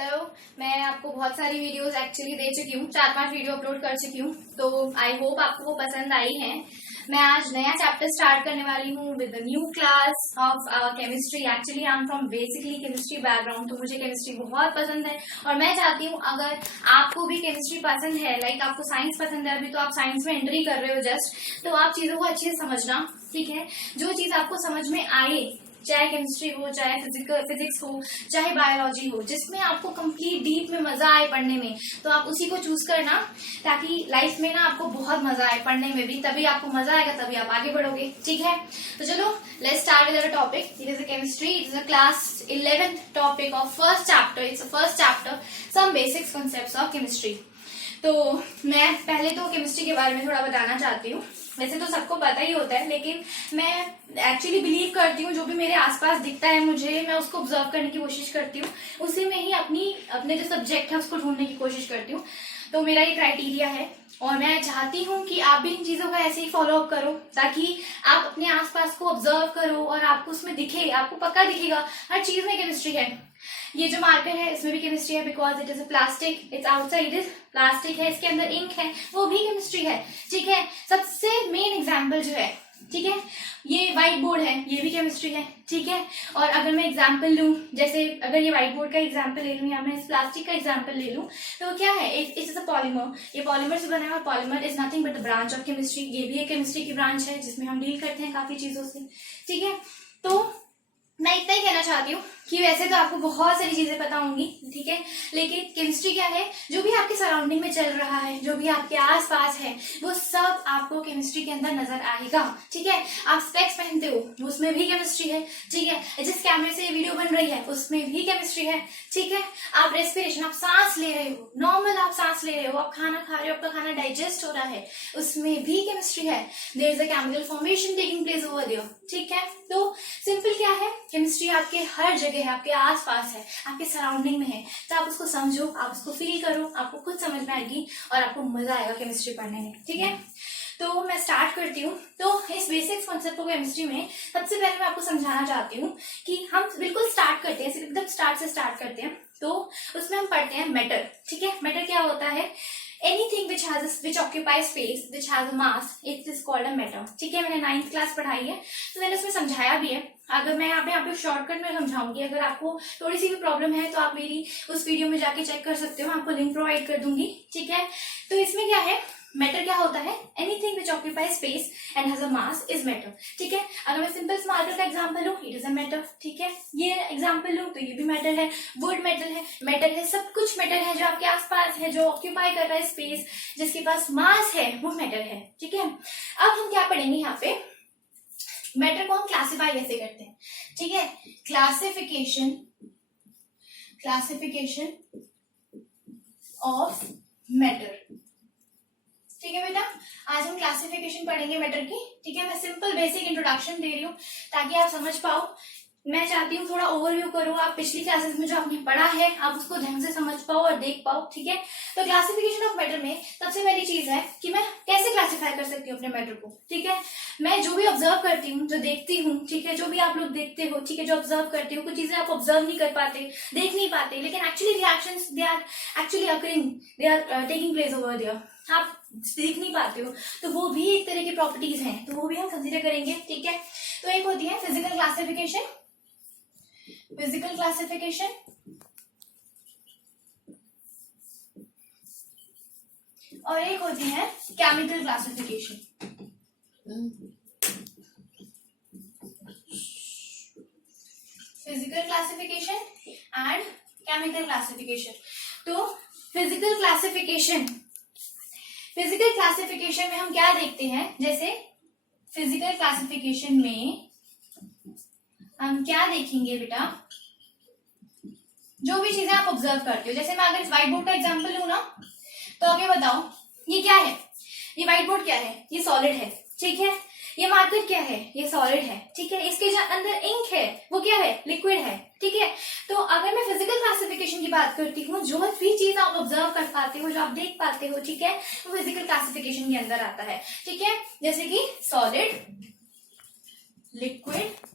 Hello. मैं आपको बहुत सारी वीडियोस एक्चुअली दे चुकी हूँ, 4-5 वीडियो अपलोड कर चुकी हूँ, तो आई होप आपको वो पसंद आई हैं। मैं आज नया चैप्टर स्टार्ट करने वाली हूँ with the new class of chemistry. Actually I am from basically chemistry background, तो मुझे केमिस्ट्री बहुत पसंद है और मैं चाहती हूँ अगर आपको भी केमिस्ट्री पसंद है, लाइक आपको साइंस पसंद है, अभी तो आप साइंस में एंट्री कर रहे हो जस्ट, तो आप चीजों को अच्छे से समझना, ठीक है। जो चीज आपको समझ में आए, चाहे केमिस्ट्री हो, चाहे फिजिक्स हो, चाहे बायोलॉजी हो, जिसमें आपको कंप्लीट डीप में मजा आए पढ़ने में, तो आप उसी को चूज करना, ताकि लाइफ में ना आपको बहुत मजा आए पढ़ने में भी, तभी आपको मजा आएगा, तभी आप आगे बढ़ोगे, ठीक है। तो चलो let's start with the topic. It is a chemistry, it is a class 11th topic of first chapter. It's a first chapter, some basics concepts of chemistry. तो मैं पहले तो केमिस्ट्री के बारे में थोड़ा बताना चाहती हूँ। वैसे तो सबको पता ही होता है, लेकिन मैं एक्चुअली बिलीव करती हूँ जो भी मेरे आसपास दिखता है मुझे, मैं उसको ऑब्जर्व करने की कोशिश करती हूँ, उसी में ही अपने जो सब्जेक्ट है उसको ढूंढने की कोशिश करती हूँ। तो मेरा ये क्राइटेरिया है और मैं चाहती हूँ कि आप भी इन चीजों को ऐसे ही फॉलो अप करो, ताकि आप अपने आसपास को ऑब्जर्व करो और आपको उसमें दिखे, आपको पक्का दिखेगा हर चीज में केमिस्ट्री है। ये जो मार्कर है इसमें भी केमिस्ट्री है, because it is a plastic, it's outside is plastic है, इसके अंदर इंक है, वो भी केमिस्ट्री है, ठीक है। सबसे मेन एग्जाम्पल जो है, ठीक है, ये व्हाइट बोर्ड है, ये भी केमिस्ट्री है, ठीक है। और अगर मैं एग्जाम्पल लूं, जैसे अगर ये व्हाइट बोर्ड का एग्जाम्पल ले लूं या मैं इस प्लास्टिक का एग्जाम्पल ले लूं, तो क्या है, इट इज अ पॉलीमर, ये पॉलीमर से बना है और polymer is nothing but the branch of chemistry. ये भी एक केमिस्ट्री की ब्रांच है जिसमें हम डील करते हैं काफी चीजों से, ठीक है। तो मैं इतना ही कहना चाहती हूँ कि वैसे तो आपको बहुत सारी चीजें पता होंगी, ठीक है, लेकिन केमिस्ट्री क्या है, जो भी आपके सराउंडिंग में चल रहा है, जो भी आपके आसपास है, वो सब आपको केमिस्ट्री के अंदर नजर आएगा, ठीक है। आप स्पेक्स पहनते हो, उसमें भी केमिस्ट्री है, ठीक है। जिस कैमरे से ये वीडियो बन रही है उसमें भी केमिस्ट्री है, ठीक है। आप रेस्पिरेशन, आप सांस ले रहे हो, नॉर्मल आप सांस ले रहे हो, आप खाना खा रहे हो, आपका खाना डाइजेस्ट हो रहा है, उसमें भी केमिस्ट्री है। There is a chemical formation taking place over there, ठीक है। तो सिंपल क्या है, केमिस्ट्री आपके हर जगह है, आपके आसपास है, आपके सराउंडिंग में है, तो आप उसको समझो, आप उसको फील करो, आपको खुद समझ में आएगी और आपको मजा आएगा केमिस्ट्री पढ़ने में, ठीक है। तो मैं स्टार्ट करती हूँ। तो इस बेसिक्स कॉन्सेप्ट ऑफ केमिस्ट्री में सबसे पहले मैं आपको समझाना चाहती हूँ कि हम बिल्कुल स्टार्ट करते हैं, एकदम स्टार्ट से स्टार्ट करते हैं, तो उसमें हम पढ़ते हैं मैटर, ठीक है। मैटर क्या होता है, anything which occupies space, which has a mass, it is called a matter, ठीक है। मैंने 9th क्लास पढ़ाई है, तो मैंने उसमें समझाया भी है। अगर मैं यहाँ पे शॉर्टकट में समझाऊंगी, अगर आपको थोड़ी सी भी प्रॉब्लम है तो आप मेरी उस वीडियो में जाके चेक कर सकते हो, आपको लिंक प्रोवाइड कर दूंगी, ठीक है। तो इसमें क्या है, मैटर क्या होता है, anything which occupies space and has a mass is matter, ठीक है। अगर मैं सिंपल मार्कर का एग्जांपल लूं, इट इज अ मैटर, ठीक है। ये एग्जांपल लूं तो ये भी मैटर है, वुड मैटर है, सब कुछ मैटर है, जो आपके आसपास है, जो ऑक्यूपाई कर रहा है स्पेस, जिसके पास मास है, वो मैटर है, ठीक है। अब हम क्या पढ़ेंगे यहाँ पे, मैटर को हम क्लासिफाई कैसे करते हैं, ठीक है। क्लासिफिकेशन ऑफ मैटर, ठीक है बेटा। आज हम क्लासिफिकेशन पढ़ेंगे मैटर की, ठीक है। मैं सिंपल बेसिक इंट्रोडक्शन दे रही हूँ ताकि आप समझ पाओ। मैं चाहती हूँ थोड़ा ओवरव्यू करो, आप पिछली क्लासेस में जो आपने पढ़ा है आप उसको ढंग से समझ पाओ और देख पाओ, ठीक है। तो क्लासिफिकेशन ऑफ मैटर में सबसे पहली चीज है कि मैं कैसे क्लासिफाई कर सकती हूँ अपने मैटर को, ठीक है। मैं जो भी ऑब्जर्व करती हूँ, जो देखती हूँ, ठीक है, जो भी आप लोग देखते हो, ठीक है, जो ऑब्जर्व करते हो, कुछ चीजें आप ऑब्जर्व नहीं कर पाते, देख नहीं पाते, लेकिन actually reactions they are actually occurring, they are taking place over there, आप देख नहीं पाते हो, तो वो भी एक तरह की प्रॉपर्टीज हैं, तो वो भी हम कंसीडर करेंगे, ठीक है। तो एक होती है फिजिकल क्लासिफिकेशन और एक होती है chemical classification. Physical classification and chemical classification. तो फिजिकल क्लासिफिकेशन में हम क्या देखते हैं, जैसे फिजिकल क्लासिफिकेशन में हम क्या देखेंगे बेटा, जो भी चीजें आप ऑब्जर्व करते हो, जैसे मैं अगर इस व्हाइट बोर्ड का एग्जांपल लूं ना, तो आगे बताओ ये क्या है, ये व्हाइट बोर्ड क्या है, ये सॉलिड है, ठीक है। ये मार्कर क्या है, ये सॉलिड है, ठीक है। इसके जो अंदर इंक है वो क्या है, लिक्विड है, ठीक है। तो अगर मैं फिजिकल क्लासिफिकेशन की बात करती हूँ, जो भी चीज आप ऑब्जर्व कर पाते हो, जो आप देख पाते हो, ठीक है, वो फिजिकल क्लासिफिकेशन के अंदर आता है, ठीक है। जैसे कि सॉलिड, लिक्विड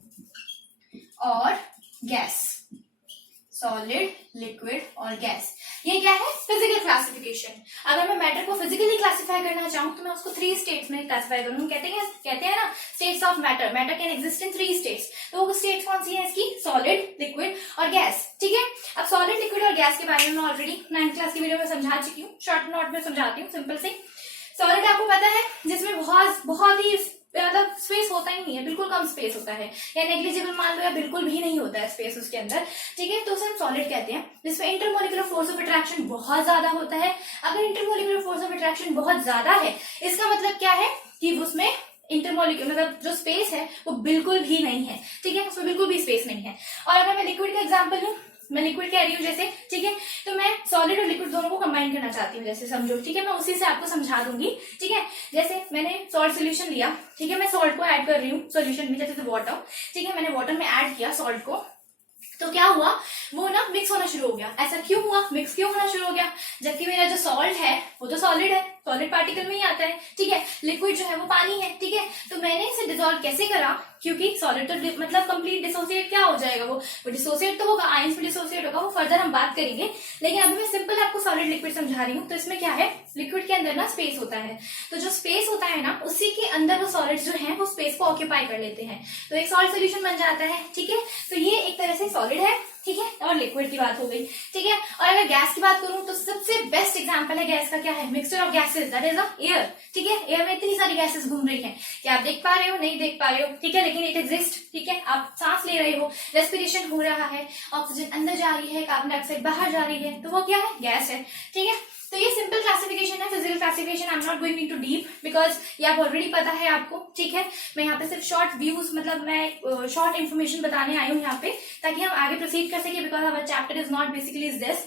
और गैस, सॉलिड, लिक्विड और गैस। ये क्या है? Physical classification. अगर मैं मैटर को फिजिकली क्लासिफाई करना चाहूँ तो मैं उसको 3 स्टेट्स में क्लासिफाई करूँ। कहते हैं ना states of matter. Matter can exist in 3 states. तो वो स्टेट्स कौन सी है इसकी? सॉलिड, लिक्विड और गैस। ठीक है, अब सॉलिड, लिक्विड और गैस के बारे में मैं ऑलरेडी 9th क्लास की वीडियो में समझा चुकी हूँ। शॉर्ट नोट में समझाती हूँ सिंपल से। सॉलिड आपको पता है जिसमें बहुत ही मतलब स्पेस होता ही नहीं है, बिल्कुल कम स्पेस होता है, या नेग्लिजिबल मान लो, या बिल्कुल भी नहीं होता है स्पेस उसके अंदर। ठीक है, तो उसे हम सॉलिड कहते हैं, जिसमें इंटरमोलिकुलर फोर्स ऑफ अट्रैक्शन बहुत ज्यादा होता है। अगर इंटरमोलिकुलर फोर्स ऑफ अट्रैक्शन बहुत ज्यादा है, इसका मतलब क्या है कि उसमें इंटरमोलिकुलर मतलब जो स्पेस है वो बिल्कुल भी नहीं है। ठीक है, उसमें बिल्कुल भी स्पेस नहीं है। और अगर मैं लिक्विड का एग्जाम्पल लूं, मैं लिक्विड कह रही हूँ जैसे, ठीक है, तो मैं सॉलिड और लिक्विड दोनों को कंबाइन करना चाहती हूँ, जैसे समझो। ठीक है, मैं उसी से आपको समझा दूंगी। ठीक है, जैसे मैंने सॉल्ट सोल्यूशन लिया, ठीक है, मैं सॉल्ट को ऐड कर रही हूँ सोल्यूशन में, जैसे वाटर। ठीक है, मैंने वाटर में ऐड किया सॉल्ट को, तो क्या हुआ, वो ना मिक्स होना शुरू हो गया। ऐसा क्यों हुआ, मिक्स क्यों होना शुरू हो गया? जबकि मेरा जो सॉल्ट है वो तो सॉलिड है, सॉलिड पार्टिकल में ही आता है। ठीक है, लिक्विड जो है वो पानी है। ठीक है, तो मैंने इसे डिसॉल्व कैसे करा? क्योंकि सॉलिड तो मतलब कंप्लीट डिसोसिएट क्या हो जाएगा, वो डिसोसिएट तो होगा, आयंस में डिसोसिएट होगा, वो फर्दर हम बात करेंगे। लेकिन अभी मैं सिंपल आपको सॉलिड लिक्विड समझा रही हूँ। तो इसमें क्या है, लिक्विड के अंदर ना स्पेस होता है, तो जो स्पेस होता है ना, उसी के अंदर वो सॉलिड जो है वो स्पेस को ऑक्यूपाई कर लेते हैं, तो एक सॉल्ट सोल्यूशन बन जाता है। ठीक है, तो ये एक तरह से सॉलिड है। ठीक है, और लिक्विड की बात हो गई। ठीक है, और अगर गैस की बात करूं तो सबसे बेस्ट एग्जांपल है गैस का, क्या है? Mixture of gases, that is air. ठीक है, एयर में इतनी सारी गैसेस घूम रही हैं, क्या आप देख पा रहे हो? नहीं देख पा रहे हो। ठीक है, लेकिन इट एग्जिस्ट। ठीक है, आप सांस ले रहे हो, रेस्पिरेशन हो रहा है, ऑक्सीजन अंदर जा रही है, कार्बन डाइऑक्साइड बाहर जा रही है, तो वो क्या है? गैस है। ठीक है, तो ये सिंपल क्लासिफिकेशन है, physical classification. I am not going into deep because ये आप ऑलरेडी पता है आपको। ठीक है, मैं यहाँ पे सिर्फ शॉर्ट व्यूज, मतलब मैं शॉर्ट इन्फॉर्मेशन बताने आई हूँ यहाँ पे, ताकि हम आगे प्रोसीड कर सके, बिकॉज हमारा chapter is not basically is this,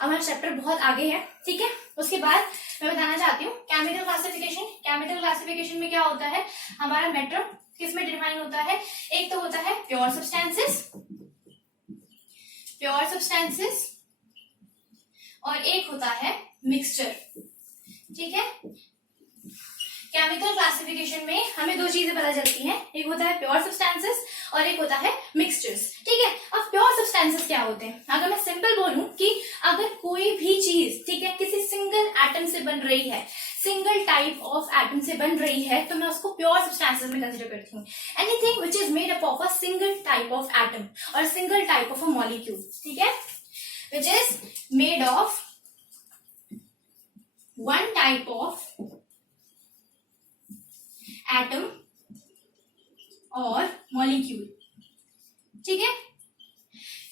हमारा चैप्टर बहुत आगे है। ठीक है, उसके बाद मैं बताना चाहती हूँ केमिकल क्लासिफिकेशन। केमिकल क्लासिफिकेशन में क्या होता है, हमारा मैटर किस में डिफाइन होता है? एक तो होता है प्योर सब्सटेंसेस, और एक होता है मिक्सचर। ठीक है, केमिकल क्लासिफिकेशन में हमें 2 चीजें पता चलती हैं, एक होता है प्योर सब्सटेंसेस और एक होता है मिक्सचर्स। ठीक है, अब प्योर सब्सटेंसेस क्या होते हैं? अगर मैं सिंपल बोलूं कि अगर कोई भी चीज, ठीक है, किसी सिंगल एटम से बन रही है, सिंगल टाइप ऑफ एटम से बन रही है, तो मैं उसको प्योर सब्सटेंसेस में कंसीडर करती हूँ। Anything which is made up of a single type of atom और single type of a molecule. ठीक है, which is made of one type of atom और molecule। ठीक है,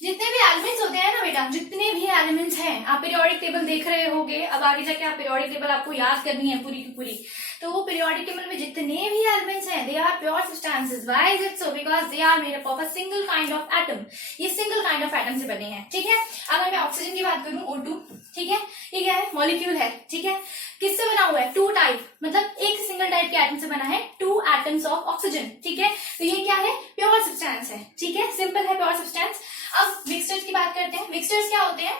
जितने भी एलिमेंट्स होते हैं ना बेटा, जितने भी एलिमेंट्स हैं, आप पीरियोडिक टेबल देख रहे होगे, अब आगे जाके आप पीरियोडिक टेबल आपको याद करनी है पूरी की पूरी, तो वो पीरियोडिक टेबल में जितने भी एलिमेंट्स हैं, they are pure substances. Why is it so? Because they are made up of a single kind of atom. ये सिंगल काइंड ऑफ एटम से बने हैं। ठीक है, अगर मैं ऑक्सीजन की बात करूं, O2, ठीक है, ये क्या है? मॉलिक्यूल है। ठीक है, किससे बना हुआ है? 2 टाइप, मतलब एक सिंगल टाइप के एटम से बना है, 2 एटम्स ऑफ ऑक्सीजन। ठीक है, तो ये क्या है? प्योर सब्सटेंस है। ठीक है, सिंपल है, प्योर सब्सटेंस। अब मिक्सचर्स की बात करते हैं। मिक्सचर्स क्या होते हैं?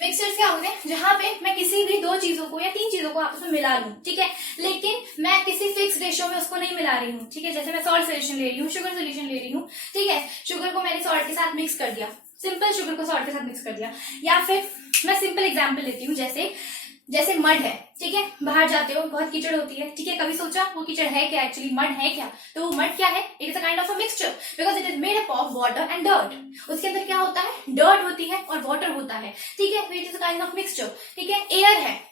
मिक्सचर्स क्या होते हैं? जहां पे मैं किसी भी 2 चीजों को या 3 चीजों को आपस में मिला लूं। ठीक है, लेकिन मैं किसी फिक्स रेशियो में उसको नहीं मिला रही हूँ। ठीक है, जैसे मैं सॉल्ट सोल्यूशन ले रही हूँ, शुगर सोल्यूशन ले रही हूँ। ठीक है, शुगर को मैंने सॉल्ट के साथ मिक्स कर दिया, सिंपल शुगर को सॉल्ट के साथ मिक्स कर दिया। या फिर मैं सिंपल एग्जाम्पल लेती हूँ, जैसे मड है। ठीक है, बाहर जाते हो, बहुत कीचड़ होती है। ठीक है, कभी सोचा वो कीचड़ है क्या? एक्चुअली मड है क्या? तो वो मड क्या है? It is a kind of a mixture because it is made up of water and dirt. उसके अंदर क्या होता है? डर्ट होती है और वाटर होता है। ठीक है, तो it is a kind of mixture. ठीक है, एयर है,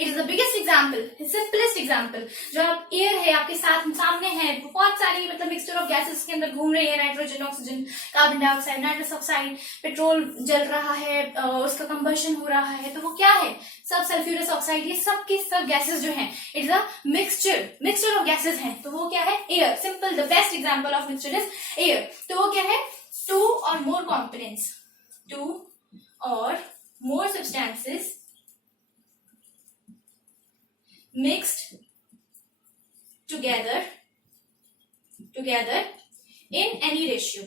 it is the biggest example, simplest example. जो आप एयर है, आपके साथ सामने है, बहुत सारी मतलब मिक्सचर ऑफ गैसेस के अंदर घूम रही है, nitrogen, oxygen, carbon dioxide, nitrous oxide, petrol जल रहा है, उसका कंबशन हो रहा है, तो वो क्या है? सब सल्फ्यूरस ऑक्साइड, ये सब की सब गैसेस जो हैं, it is a mixture of gases हैं। तो वो क्या है? Air. Simple, the best example of mixture is air. तो वो क्या है? 2 or more components, 2 or more substances mixed together in any ratio।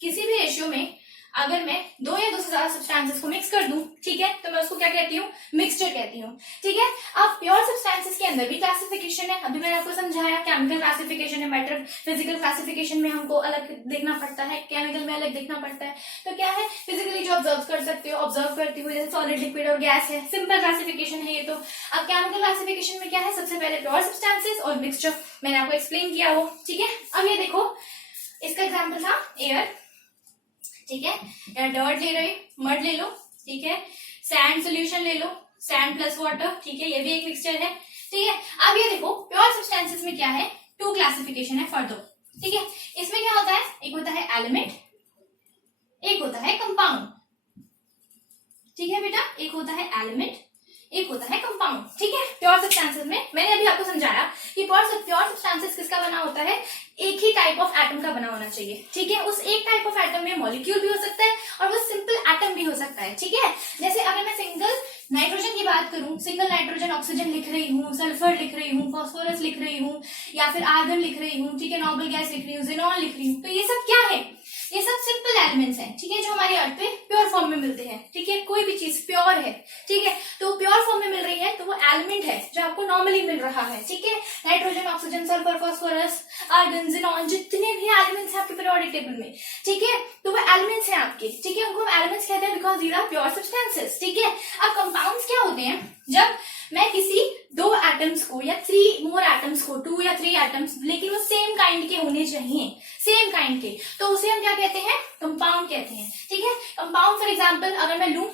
किसी भी रेशियो में अगर मैं दो या दो से ज्यादा सब्सटेंसेस को मिक्स कर दूं, ठीक है, तो मैं उसको क्या कहती हूँ, मिक्सचर कहती हूँ, ठीक है। अब प्योर सब्सटेंसेस के अंदर भी क्लासिफिकेशन है, अभी मैंने आपको समझाया, केमिकल क्लासिफिकेशन है, मैटर फिजिकल क्लासिफिकेशन में हमको अलग देखना पड़ता है, केमिकल में अलग देखना पड़ता है। तो क्या है, फिजिकली जो ऑब्जर्व कर सकते हो, ऑब्जर्व करती हुई, जैसे सॉलिड, लिक्विड और गैस है, सिंपल क्लासिफिकेशन है ये तो। अब केमिकल क्लासिफिकेशन में क्या है, सबसे पहले प्योर सब्सटेंसेस और मिक्सचर, मैंने आपको एक्सप्लेन किया वो, ठीक है। अब ये देखो, इसका एग्जाम्पल था एयर, ठीक है, या डर्ट ले रहे, मड ले लो, ठीक है, सैंड सोल्यूशन ले लो, सैंड प्लस वाटर, ठीक है, ये भी एक मिक्सचर है, ठीक है। अब ये देखो, प्योर सब्सटेंसेस में क्या है, टू क्लासिफिकेशन है फर्दर, ठीक है। इसमें क्या होता है, एक होता है एलिमेंट, एक होता है कंपाउंड, ठीक है बेटा, एक होता है एलिमेंट, एक होता है कंपाउंड, ठीक है। प्योर सब्सटेंसेस में मैंने अभी आपको समझाया कि प्योर सब्सटेंसेस किसका बना होता है, एक ही टाइप ऑफ एटम का बना होना चाहिए, ठीक है। उस एक टाइप ऑफ एटम में मॉलिक्यूल भी हो सकता है और वो सिंपल एटम भी हो सकता है, ठीक है। जैसे अगर मैं सिंगल नाइट्रोजन की बात करूं, सिंगल नाइट्रोजन ऑक्सीजन लिख रही हूँ, सल्फर लिख रही हूँ, फास्फोरस लिख रही हूँ, या फिर आर्गन लिख रही हूँ, ठीक है, नोबल गैस लिख रही हूँ, ज़ेनॉन लिख रही हूँ, तो ये सब क्या है, ये सब सिंपल एलिमेंट्स हैं, ठीक है, जो हमारे अर्थ पे प्योर फॉर्म में मिलते हैं, ठीक है। कोई भी चीज प्योर है, ठीक है, तो प्योर फॉर्म में मिल रही है तो वो एलिमेंट है जो आपको नॉर्मली मिल रहा है, ठीक है। Nitrogen, oxygen, sulphur, phosphorus, argon, xenon, जितने भी एलिमेंट्स हैं आपके पीरियोडिक टेबल में, ठीक है, तो वो एलिमेंट्स हैं आपके, ठीक है, उनको हम एलिमेंट्स कहते हैं because these are pure substances, ठीक है। अब कंपाउंड्स क्या होते हैं, जब मैं किसी दो एटम्स को या थ्री मोर एटम्स को, टू या थ्री एटम्स, लेकिन वो सेम काइंड के होने चाहिए, सेम काइंड के, तो उसे हम क्या कहते हैं, कंपाउंड कहते हैं, ठीक है। कंपाउंड फॉर एग्जांपल अगर मैं लूं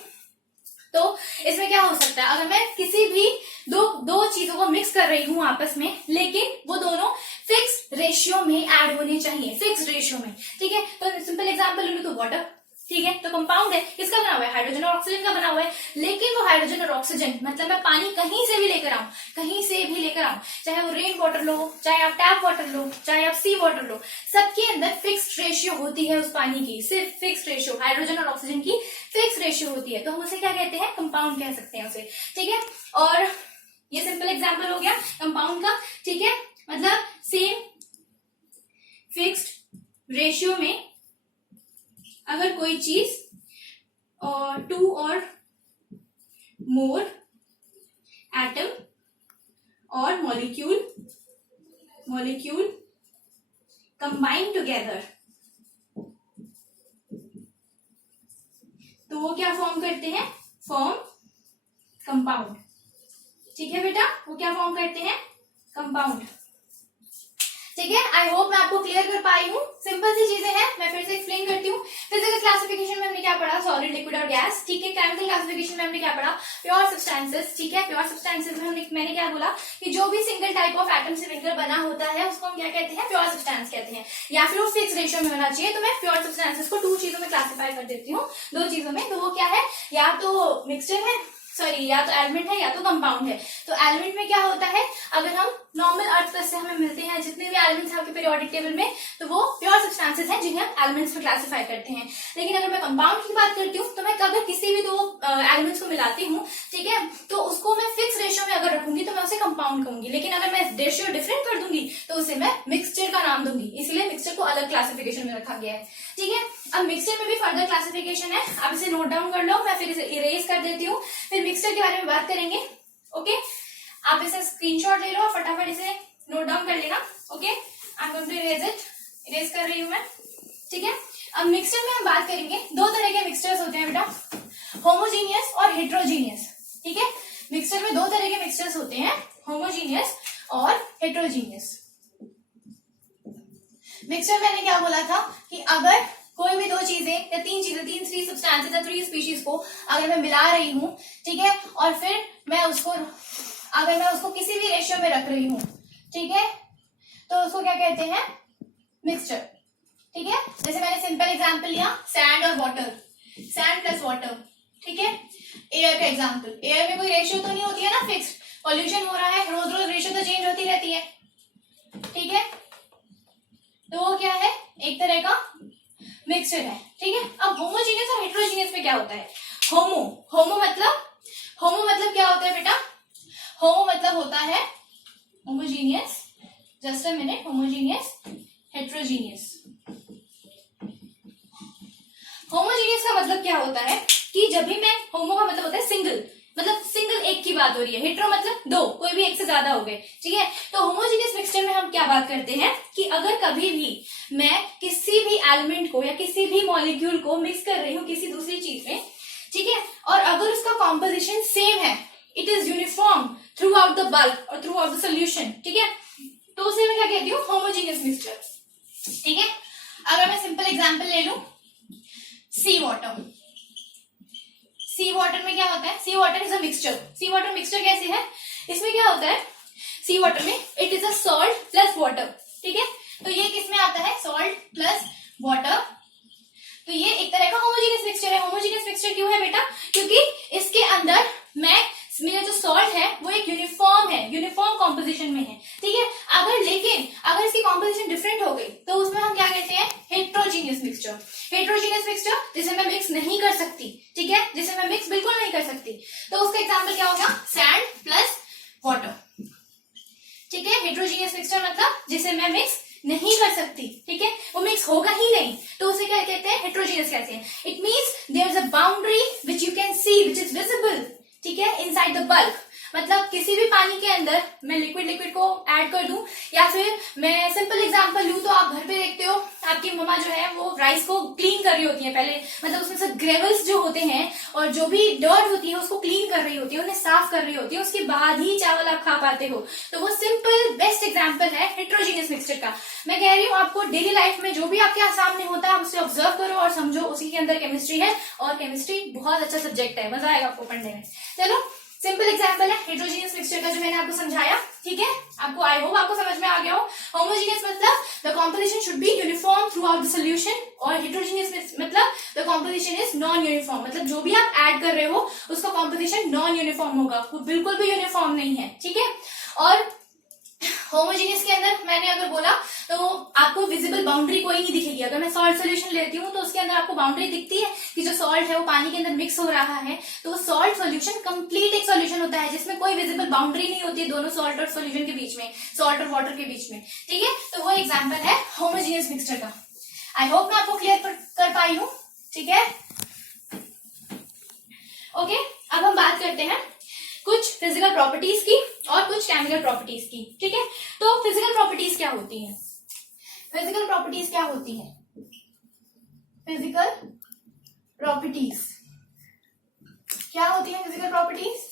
तो इसमें क्या हो सकता है, अगर मैं किसी भी दो चीजों को मिक्स कर रही हूं आपस में, लेकिन वो दोनों फिक्स रेशियो में ऐड होने चाहिए, फिक्स रेशियो में, ठीक है। तो सिंपल एग्जांपल लूं तो वाटर, ठीक है, तो कंपाउंड है, किसका बना हुआ है, हाइड्रोजन और ऑक्सीजन का बना हुआ है, लेकिन वो हाइड्रोजन और ऑक्सीजन, मतलब मैं पानी कहीं से भी लेकर आऊं, कहीं से भी लेकर आऊं, चाहे वो रेन वाटर लो, चाहे आप टैप वाटर लो, चाहे आप सी वाटर लो, सबके अंदर फिक्स्ड रेशियो होती है उस पानी की, सिर्फ फिक्स्ड रेशियो, हाइड्रोजन और ऑक्सीजन की फिक्स रेशियो होती है, तो हम उसे क्या कहते हैं, कंपाउंड कह सकते हैं उसे, ठीक है। और ये सिंपल एग्जाम्पल हो गया कंपाउंड का, ठीक है, मतलब सेम फिक्स्ड रेशियो में अगर कोई चीज और टू और मोर एटम और मॉलिक्यूल कंबाइन टुगेदर, तो वो क्या फॉर्म करते हैं, फॉर्म कंपाउंड, ठीक है बेटा, वो क्या फॉर्म करते हैं, कंपाउंड, ठीक है। आई होप मैं आपको क्लियर कर पाई हूँ, सिंपल सी चीजें हैं, मैं फिर से एक्सप्लेन करती हूँ। फिजिकल क्लासिफिकेशन में हमने क्या पढ़ा, सॉलिड, लिक्विड और गैस, ठीक है। केमिकल क्लासिफिकेशन में हमने क्या पढ़ा, प्योर सब्सटेंसेस, ठीक है। प्योर सब्सटेंसेस में मैंने क्या बोला कि जो भी सिंगल टाइप ऑफ एटम से मिलकर बना होता है उसको हम क्या कहते हैं, प्योर सब्सटेंस कहते हैं, या फिर वो फिक्स रेशियो में होना चाहिए। तो मैं प्योर सब्सटेंसेस को टू चीजों में क्लासिफाई कर देती हूँ, दो चीजों में, तो वो क्या है, या तो मिक्सचर है, सॉरी, या तो एलिमेंट है या तो कंपाउंड है। तो एलिमेंट में क्या होता है, अगर हम नॉर्मल अर्थ पर से हमें मिलते हैं जितने भी एलिमेंट्स हैं आपके पीरियोडिक टेबल में, तो वो प्योर सब्सटेंसेस हैं जिन्हें हम एलिमेंट्स में क्लासिफाई करते हैं। लेकिन अगर मैं कंपाउंड की बात करती हूँ तो मैं अगर किसी भी दो एलिमेंट्स को मिलाती हूँ, ठीक है, तो उसको मैं फिक्स रेशियो में अगर रखूंगी तो मैं उसे कंपाउंड कहूंगी, लेकिन अगर मैं रेशियो डिफरेंट कर दूंगी तो उसे मैं मिक्सचर का नाम दूंगी, इसलिए मिक्सचर को अलग क्लासिफिकेशन में रखा गया है, ठीक है। अब मिक्सचर में भी फर्दर क्लासिफिकेशन है, आप इसे नोट डाउन कर लो, मैं फिर इसे इरेज कर देती हूँ, फिर मिक्सचर के बारे में बात करेंगे, ओके। आप इसे स्क्रीनशॉट ले लो और फटाफट इसे नोट डाउन कर लेना, okay. I am going to erase it, erase कर रही हूँ मैं, ठीक है। अब मिक्सचर में हम बात करेंगे, दो तरह के मिक्सचर्स होते हैं बेटा, होमोजीनियस और हेट्रोजीनियस, ठीक है। मिक्सचर में दो तरह के मिक्सचर्स होते हैं, होमोजीनियस और हेट्रोजीनियस। मिक्सचर मैंने क्या बोला था कि अगर कोई भी दो चीजें या तीन थ्री सब्सटेंसेस या थ्री स्पीशीज को अगर मैं मिला रही हूँ, ठीक है, और फिर मैं उसको किसी भी रेशियो में रख रही हूँ, ठीक है, तो उसको क्या कहते हैं, मिक्सचर, ठीक है। जैसे मैंने सिंपल एग्जांपल लिया, सैंड और वाटर, सैंड प्लस वाटर, ठीक है। एयर का एग्जांपल, एयर में कोई रेशियो तो नहीं होती है ना, फिक्स्ड, पॉल्यूशन हो रहा है, रोज रोज रेशियो तो चेंज होती रहती है, ठीक है, तो वो क्या है, एक तरह का मिक्सचर है, ठीक है। अब होमोजीनियस और हेट्रोजीनियस में क्या होता है, होमो मतलब क्या होता है बेटा, होमो मतलब होता है homogeneous, just a minute, homogeneous, heterogeneous. Homogeneous मतलब क्या होता है कि जब भी मैं, होमो का मतलब होता है सिंगल, मतलब सिंगल एक की बात हो रही है, हेट्रो मतलब दो, कोई भी एक से ज्यादा हो गए, ठीक है। तो होमोजीनियस मिक्सचर में हम क्या बात करते हैं कि अगर कभी भी मैं किसी भी एलिमेंट को या किसी भी मॉलिक्यूल को मिक्स कर रही हूँ किसी दूसरी चीज में, ठीक है, और अगर उसका कॉम्पोजिशन सेम है, it is uniform through out the bulk और थ्रू आउट द सोल्यूशन, ठीक है, तो उसे मैं क्या कहती हूँ, होमोजीनियस मिक्सचर, ठीक है। अगर मैं सिंपल एग्जांपल ले लूं, सी वाटर, सी वाटर में क्या होता है, sea water is a mixture. Sea water mixture कैसे है, इसमें क्या होता है, सी वाटर में it is a salt plus water, ठीक है। तो ये किसमें आता है, सॉल्ट प्लस वाटर, तो ये एक तरह का होमोजीनियस मिक्सचर है। होमोजीनियस मिक्सचर क्यों है बेटा, क्योंकि इसके अंदर मेरा जो सॉल्ट है वो एक यूनिफॉर्म है, यूनिफॉर्म कॉम्पोजिशन में है, ठीक है। अगर इसकी कॉम्पोजिशन डिफरेंट हो गई तो उसमें हम क्या कहते हैं, हेट्रोजीनियस मिक्सचर। हेट्रोजीनियस मिक्सचर जिसे मैं मिक्स नहीं कर सकती, ठीक है, जिसे मैं मिक्स बिल्कुल नहीं कर सकती, तो उसका एग्जाम्पल क्या होगा, सैंड प्लस वाटर, ठीक है। हेट्रोजीनियस मिक्सचर मतलब जिसे मैं मिक्स नहीं कर सकती, ठीक है, वो मिक्स होगा ही नहीं, तो उसे क्या कहते हैं, हेट्रोजीनियस कहते हैं। It means there is a boundary which you can see, which is visible, ठीक है, इनसाइड द बल्क। मतलब किसी भी पानी के अंदर मैं लिक्विड को ऐड कर दूं, या फिर मैं सिंपल एग्जांपल लूं तो आप घर पे देखते हो आपकी मम्मा जो है वो राइस को क्लीन कर रही होती है पहले, मतलब उसमें से ग्रेवल्स जो होते हैं और जो भी डर्ट होती है उसको क्लीन कर रही होती है, उन्हें साफ कर रही होती है, उसके बाद ही चावल आप खा पाते हो। तो वो सिंपल बेस्ट एग्जाम्पल है हेट्रोजीनियस मिक्सचर का। मैं कह रही हूँ आपको डेली लाइफ में जो भी आपके सामने होता है आप उसे ऑब्जर्व करो और समझो, उसी के अंदर केमिस्ट्री है, और केमिस्ट्री बहुत अच्छा सब्जेक्ट है, मजा आएगा आपको पढ़ने में। चलो सिंपल एग्जांपल है हेट्रोजीनियस मिक्सचर का जो मैंने आपको समझाया, ठीक है, आपको आई होप आपको समझ में आ गया हो। होमोजीनियस मतलब the composition should be uniform through out the solution, और हेट्रोजीनियस मतलब the composition is non uniform, मतलब जो भी आप ऐड कर रहे हो उसका कॉम्पोजिशन नॉन यूनिफॉर्म होगा, वो बिल्कुल भी यूनिफॉर्म नहीं है, ठीक है। और होमोजीनियस के अंदर मैंने अगर बोला तो आपको विजिबल बाउंड्री कोई नहीं दिखेगी। अगर मैं सॉल्ट सोल्यूशन लेती हूँ तो उसके अंदर आपको बाउंड्री दिखती है कि जो सॉल्ट है वो पानी के अंदर मिक्स हो रहा है, तो वो सॉल्ट सोल्यूशन कंप्लीट एक सोल्यूशन होता है जिसमें कोई विजिबल बाउंड्री नहीं होती है दोनों सॉल्ट और सोल्यूशन के बीच में, सॉल्ट और वाटर के बीच में, ठीक है। तो वो एग्जाम्पल है होमोजीनियस मिक्सचर का। आई होप मैं आपको क्लियर कर पाई हूँ, ठीक है। ओके, अब हम बात करते हैं कुछ फिजिकल प्रॉपर्टीज की और कुछ केमिकल प्रॉपर्टीज की, ठीक है। तो फिजिकल प्रॉपर्टीज क्या होती हैं, फिजिकल प्रॉपर्टीज क्या होती है, फिजिकल प्रॉपर्टीज क्या होती है, फिजिकल प्रॉपर्टीज,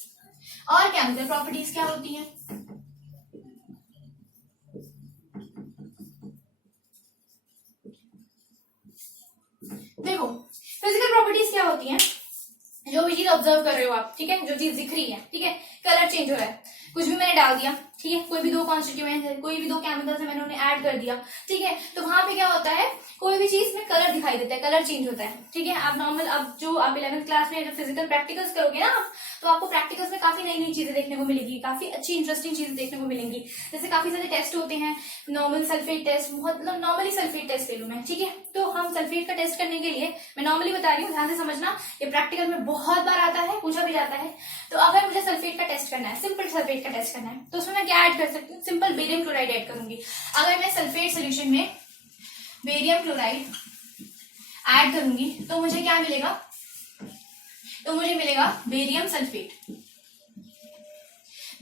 और केमिकल प्रॉपर्टीज क्या होती है। देखो फिजिकल प्रॉपर्टीज क्या होती हैं, जो भी चीज ऑब्जर्व कर रहे हो आप, ठीक है, जो चीज दिख रही है, ठीक है, कलर चेंज हो रहा है, कुछ भी मैंने डाल दिया, ठीक है, कोई भी दो कॉन्स्टिट्यूएंट्स है, कोई भी दो केमिकल्स है, मैंने उन्हें ऐड कर दिया, ठीक है, तो वहां पे क्या होता है, कोई भी चीज में कलर दिखाई देता है, कलर चेंज होता है, ठीक है। आप नॉर्मल अब जो आप 11th क्लास में जब फिजिकल प्रैक्टिकल्स करोगे ना आप, तो आपको प्रैक्टिकल्स में काफी नई नई चीजें देखने को मिलेगी, काफी अच्छी इंटरेस्टिंग चीजें देखने को मिलेंगी। जैसे काफी सारे टेस्ट होते हैं, नॉर्मल सल्फेट टेस्ट, बहुत मतलब नॉर्मली सल्फेट टेस्ट ले लूं मैं, ठीक है, तो हम सल्फेट का टेस्ट करने के लिए, मैं नॉर्मली बता रही हूँ, ध्यान से समझना, ये प्रैक्टिकल में बहुत बार आता है, पूछा भी जाता है। तो अगर मुझे सल्फेट का टेस्ट करना है, सिंपल सल्फेट का टेस्ट करना है, तो उसमें मैं क्या ऐड कर सकती हूँ, सिंपल बेरियम क्लोराइड ऐड करूंगी। अगर मैं सल्फेट सोल्यूशन में बेरियम क्लोराइड ऐड करूंगी तो मुझे क्या मिलेगा, तो मुझे मिलेगा बेरियम सल्फेट,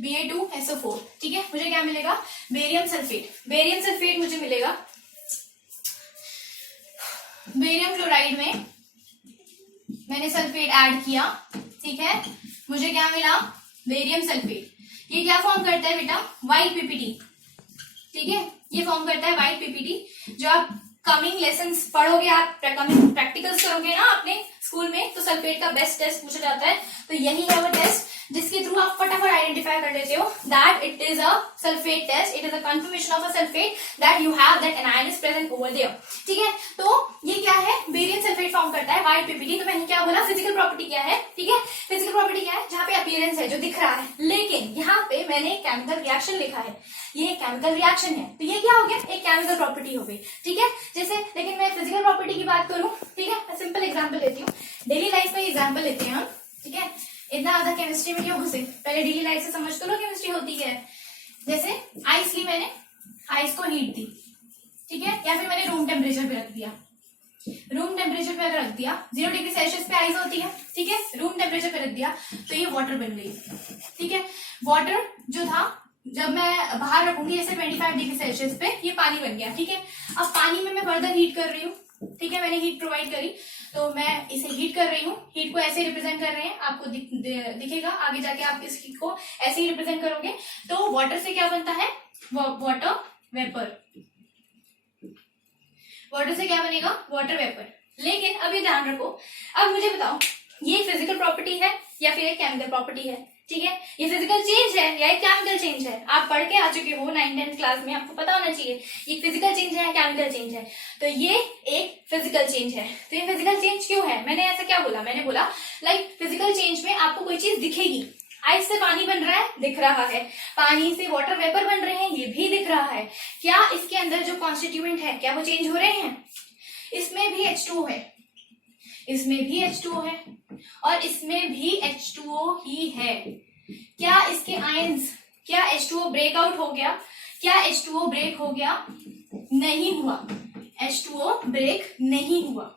Ba2SO4, ठीक है, मुझे क्या मिलेगा, बेरियम सल्फेट। बेरियम सल्फेट मुझे मिलेगा बेरियम क्लोराइड में, मैंने सल्फेट ऐड किया, ठीक है, मुझे क्या मिला, बेरियम सल्फेट। ये क्या फॉर्म करता है बेटा, व्हाइट पीपीटी, ठीक है, ये फॉर्म करता है व्हाइट पीपीटी। जो आप कमिंग लेसन्स पढ़ोगे, आप कमिंग प्रैक्टिकल्स करोगे ना अपने स्कूल में, तो सल्फेट का बेस्ट टेस्ट पूछा जाता है, तो यही है वो टेस्ट जिसके थ्रू आप फटाफट आइडेंटिफाई कर लेते हो that it is a sulphate test, it is a confirmation of a sulphate that you have that anion is present over there, ठीक है। तो ये क्या है, बेरियम सल्फेट फॉर्म करता है व्हाइट पीपीटी। तो मैंने क्या बोला, फिजिकल प्रॉपर्टी क्या है, ठीक है, फिजिकल प्रॉपर्टी क्या है, जहाँ पे अपीयरेंस है, जो दिख रहा है, लेकिन यहाँ पे मैंने केमिकल रिएक्शन लिखा है, ये केमिकल रिएक्शन है, तो ये क्या हो गया, एक केमिकल प्रॉपर्टी हो गई, ठीक है। जैसे लेकिन मैं फिजिकल प्रॉपर्टी की बात करूं, ठीक है, मैं सिंपल एग्जांपल लेती हूँ, डेली लाइफ में एग्जांपल लेते हैं हम, ठीक है, इतना आधा केमिस्ट्री में क्यों घुसे, पहले डेली लाइफ से समझ तो लो केमिस्ट्री होती है। जैसे आइस ली मैंने, आइस को हीट दी, ठीक है, या फिर मैंने रूम टेम्परेचर पे रख दिया, रूम टेम्परेचर पे अगर रख दिया, 0 डिग्री सेल्सियस पे आइस होती है, ठीक है, रूम टेम्परेचर पे रख दिया तो ये वाटर बन गई, ठीक है। वाटर जो था जब मैं बाहर रखूंगी ऐसे 25 डिग्री सेल्सियस पे, ये पानी बन गया, ठीक है। अब पानी में मैं फर्दर हीट कर रही हूँ, ठीक है, मैंने हीट प्रोवाइड करी तो मैं इसे हीट कर रही हूँ। हीट को ऐसे रिप्रेजेंट कर रहे हैं, आपको दिखेगा आगे जाके, आप इस हीट को ऐसे ही रिप्रेजेंट करोगे तो वाटर से क्या बनता है, वाटर वेपर। वाटर से क्या बनेगा, वाटर वेपर। लेकिन अब ये ध्यान रखो, अब मुझे बताओ ये फिजिकल प्रॉपर्टी है या फिर एक केमिकल प्रॉपर्टी है, ठीक है। ये फिजिकल चेंज है या एक केमिकल चेंज है, आप पढ़ के आ चुके हो 9th-10th क्लास में, आपको पता होना चाहिए ये फिजिकल चेंज है या केमिकल चेंज है। तो ये एक फिजिकल चेंज है। तो ये फिजिकल चेंज क्यों है, मैंने ऐसा क्या बोला, मैंने बोला लाइक फिजिकल चेंज में आपको कोई चीज दिखेगी, आइस से पानी बन रहा है, दिख रहा है, पानी से वाटर वेपर बन रहे हैं, ये भी दिख रहा है। क्या इसके अंदर जो कॉन्स्टिट्यूएंट है क्या वो चेंज हो रहे हैं, इसमें भी H2O है, इसमें भी H2O है और इसमें भी H2O ही है। क्या इसके आयंस, क्या H2O ब्रेकआउट हो गया, क्या H2O ब्रेक हो गया, नहीं हुआ, H2O ब्रेक नहीं हुआ,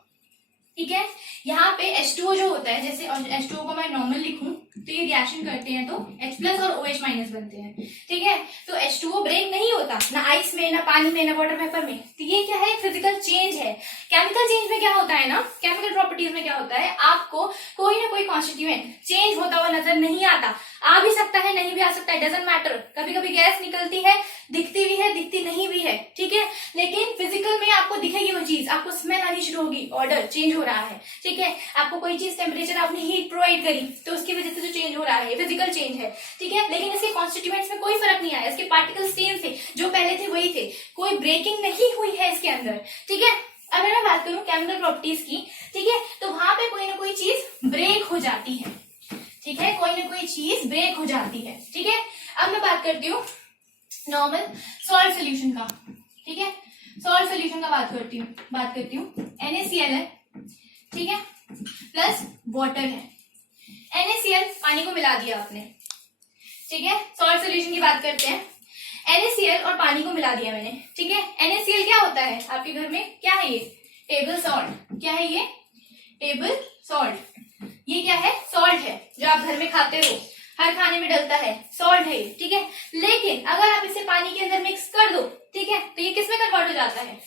ठीक है। यहाँ पे H2O जो होता है, जैसे H2O को मैं नॉर्मल लिखूं तो ये रिएक्शन करते हैं तो H+ और OH- बनते हैं, ठीक है। तो H2O ब्रेक नहीं होता ना आइस में, ना पानी में, ना वाटर वेपर में। तो ये क्या है, फिजिकल चेंज है। केमिकल चेंज में क्या होता है ना, केमिकल प्रॉपर्टीज में क्या होता है, आपको कोई ना कोई कॉन्स्टिट्यूएंट चेंज होता हुआ नजर नहीं आता, आ भी सकता है नहीं भी आ सकता है, डजंट मैटर। कभी कभी गैस निकलती है, दिखती भी है, दिखती नहीं भी है, ठीक है। लेकिन फिजिकल में आपको दिखेगी वो चीज, आपको स्मेल आनी शुरू होगी, ऑर्डर चेंज हो रहा है, ठीक है। आपको कोई चीज टेम्परेचर, आपने हीट प्रोवाइड करी तो उसकी वजह से जो चेंज हो रहा है फिजिकल चेंज है, ठीक है। लेकिन इसके कॉन्स्टिट्यूएंट्स में कोई फर्क नहीं आया, इसके पार्टिकल्स सेम थे, जो पहले थे वही थे, कोई ब्रेकिंग नहीं हुई है इसके अंदर, ठीक है। अगर मैं बात करूं केमिकल प्रॉपर्टीज की, ठीक है, तो वहां पे कोई ना कोई चीज ब्रेक हो जाती है, ठीक है, कोई ना कोई चीज ब्रेक हो जाती है, ठीक है। अब मैं बात करती हूँ नॉर्मल सॉल्ट सोल्यूशन का, ठीक है, सॉल्ट सोल्यूशन का बात करती हूँ NaCl है, ठीक है, प्लस वाटर है। NaCl पानी को मिला दिया आपने, ठीक है। सॉल्ट सोल्यूशन की बात करते हैं, NaCl और पानी को मिला दिया मैंने, ठीक है। NaCl क्या होता है आपके घर में, क्या है ये, टेबल सॉल्ट। क्या है ये, टेबल सॉल्ट। ये क्या है, सॉल्ट है जो आप घर में खाते हो, हर खाने में डलता है, सॉल्ट है ये, ठीक है। लेकिन अगर आप इसे पानी के अंदर मिक्स कर दो, ठीक है, तो ये किस में कन्वर्ट हो जाता है,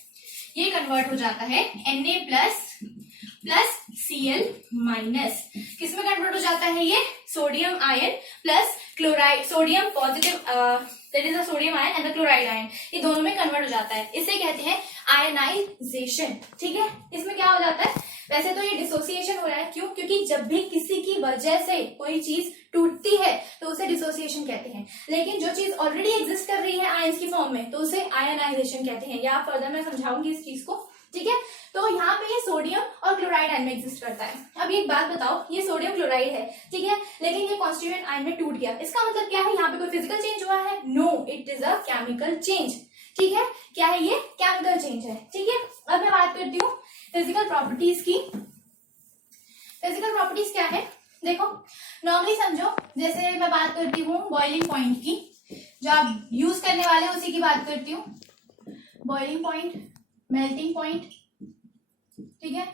ये कन्वर्ट हो जाता है Na+ प्लस Cl माइनस। किस में कन्वर्ट हो जाता है ये, sodium ion plus chloride, sodium positive, that is a sodium ion and the chloride ion, ये दोनों में कन्वर्ट हो जाता है। इसे कहते हैं आयनाइजेशन, ठीक है। इसमें क्या हो जाता है, वैसे तो ये डिसोसिएशन हो रहा है, क्यों, क्योंकि जब भी किसी की वजह से कोई चीज टूटती है तो उसे डिसोसिएशन कहते हैं। लेकिन जो चीज ऑलरेडी एग्जिस्ट कर रही है आयंस की फॉर्म में तो उसे आयनाइजेशन कहते हैं, या फर्दर मैं समझाऊंगी इस चीज को, ठीक है। तो यहाँ पे ये सोडियम और क्लोराइड आयन में एग्जिस्ट करता है। अब एक बात बताओ, ये सोडियम क्लोराइड है, ठीक है, लेकिन ये कॉन्स्टिट्यूएंट आयन में टूट गया, इसका मतलब क्या है, यहाँ पे कोई फिजिकल चेंज हुआ है, no, it is a chemical change, ठीक है। क्या है ये, केमिकल चेंज है, ठीक है। अब मैं बात करती हूँ फिजिकल प्रॉपर्टीज की। फिजिकल प्रॉपर्टीज क्या है, देखो नॉर्मली समझो, जैसे मैं बात करती हूँ बॉइलिंग पॉइंट की, जो आप यूज करने वाले हो उसी की बात करती हूँ, बॉइलिंग पॉइंट, मेल्टिंग पॉइंट, ठीक है,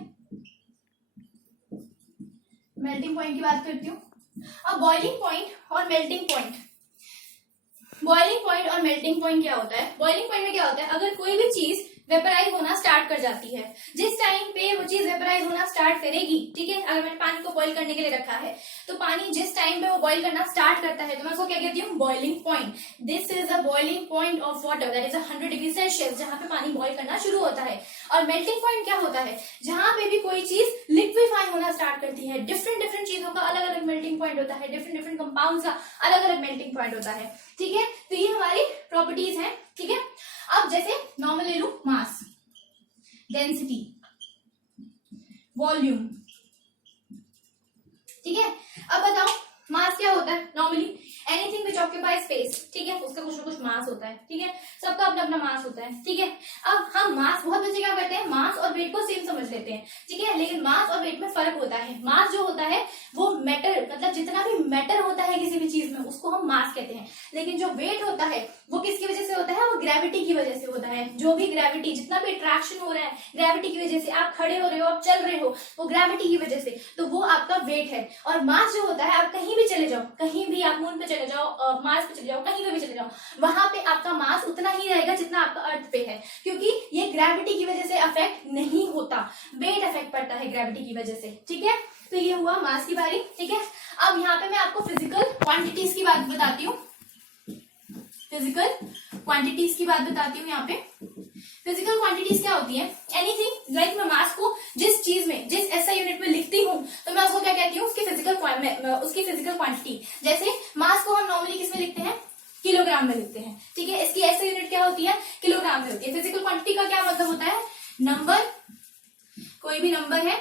मेल्टिंग पॉइंट की बात करती हूँ। अब बॉइलिंग पॉइंट और मेल्टिंग पॉइंट, बॉइलिंग पॉइंट और मेल्टिंग पॉइंट क्या होता है, बॉइलिंग पॉइंट में क्या होता है, अगर कोई भी चीज वेपराइज होना स्टार्ट कर जाती है, जिस टाइम पे वो चीज वेपराइज होना स्टार्ट करेगी, ठीक है, अगर मैंने पानी को बॉईल करने के लिए रखा है तो पानी जिस टाइम पे वो बॉईल करना स्टार्ट करता है तो मैं उसको क्या कहती हूँ, boiling point. This is a boiling point of water, that is 100 degree Celsius, जहां पे पानी बॉईल करना शुरू होता है। और मेल्टिंग पॉइंट क्या होता है, जहां पे भी कोई चीज लिक्विफाई होना स्टार्ट करती है, डिफरेंट डिफरेंट चीजों का अलग अलग मेल्टिंग पॉइंट होता है, डिफरेंट डिफरेंट कंपाउंड्स का अलग अलग मेल्टिंग पॉइंट होता है, ठीक है। तो ये हमारी प्रॉपर्टीज है, ठीक है। अब जैसे नॉर्मल ले लू, मास, डेंसिटी, वॉल्यूम, ठीक है। अब बताओ मास क्या होता है, normally anything which occupy space, ठीक है, उसका कुछ ना कुछ मास होता है, ठीक है, सबका अपना अपना मास होता है, ठीक है। अब हम मास, बहुत बच्चे क्या करते हैं, मास और वेट को सेम समझ लेते हैं, ठीक है, लेकिन मास और वेट में फर्क होता है। मास जो होता है वो मैटर मतलब जितना भी मैटर होता है किसी भी चीज में उसको हम मास कहते हैं, लेकिन जो वेट होता है वो किसकी वजह से होता है, वो ग्रेविटी की वजह से होता है। जो भी ग्रेविटी, जितना भी अट्रैक्शन हो रहा है ग्रेविटी की वजह से, आप खड़े हो रहे हो, आप चल रहे हो, वो ग्रेविटी की वजह से, तो वो आपका वेट है। और मास जो होता है, आप कहीं भी चले जाओ, कहीं भी आप मून पे चले जाओ, मार्स पे चले जाओ, कहीं पे भी चले जाओ, वहां पे आपका मास उतना ही रहेगा जितना आपका अर्थ पे है, क्योंकि ये ग्रेविटी की वजह से अफेक्ट नहीं होता, वेट अफेक्ट पड़ता है ग्रेविटी की वजह से। ठीक है, तो ये हुआ मास की बारी। ठीक है, अब यहाँ पे मैं आपको फिजिकल क्वांटिटीज की बात बताती हूँ, फिजिकल क्वांटिटीज की बात बताती हूँ। यहाँ पे फिजिकल क्वांटिटीज क्या होती है, एनीथिंग लाइक मैं मास को जिस चीज में, जिस एसआई यूनिट में लिखती हूँ तो मैं उसको क्या कहती हूँ, उसकी फिजिकल क्वांटिटी। जैसे मास को हम नॉर्मली किसमें लिखते हैं, किलोग्राम में लिखते हैं। ठीक है, इसकी एसआई यूनिट क्या होती है, किलोग्राम में होती है। फिजिकल क्वांटिटी का क्या मतलब होता है, नंबर, कोई भी नंबर है